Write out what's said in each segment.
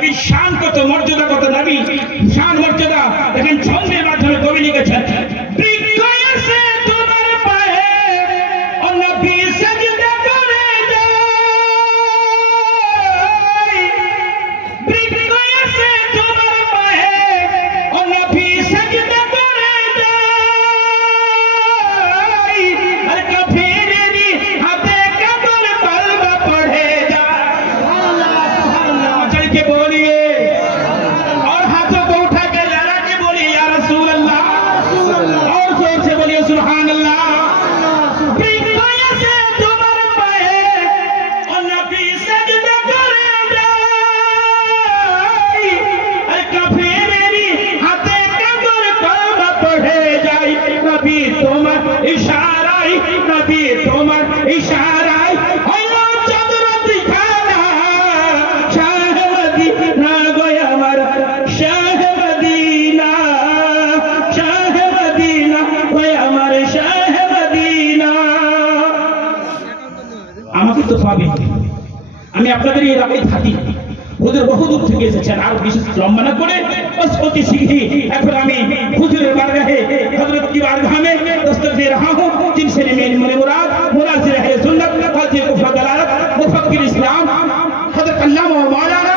নবীর শান কত, মর্যাদা কত, নবী শান মর্যাদা দেখেন ছন্দের মাধ্যমে কবি লিখেছেন। বৃক্ষ এসে তোমার পায়ে ও নবী সাজদা করে যায়, বৃক্ষ এসে তোমার পায়ে ও নবী সাজদা করে যায়, আর কাফিরেরই হাতে কাতর কলমা পড়ে যায়। चल के बोलिए और हाथों को उठा के लहरा के बोलिए या रसूल अल्लाह, और जोर से बोलिए सुभान अल्लाह। बृक्ष ऐसे तुम्हार पाए और नबी सजदा करे যায়, আর কাফিরেরই হাতে কাতর কলমা পড়ে যায়। নবী তোমার ইশারায়, নবী তোমার ইশারায় হলো চাঁদের দিখানা, শাহ মদিনা গো আমার, শাহ মদিনা, শাহ মদিনা গো আমার, শাহ মদিনা। আমাকে তো পাবে, আমি আপনাদের এই এলাকায় থাকি, হুজুর বহু দূর থেকে এসেছেন, আর বিশেষ লম্বা না করে बस অতি শীঘ্রই এখন আমি হুজুরের বারগাহে হযরত की बारगाह में दस्तक दे रहा हूं, जिनसे मेरी मुराद मुनाज़िर अहले सुन्नत काजी कुफर दलालत मुफक्किर इस्लाम हज़रत अल्लामा व मौलाना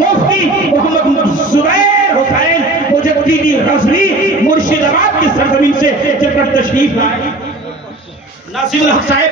मुफ्ती मोहम्मद जुबैर हुसैन मुजद्दिदी गज़नी मुर्शिदाबाद की सरजमीन से जब तशरीफ लाए। नासिरुल हक साहब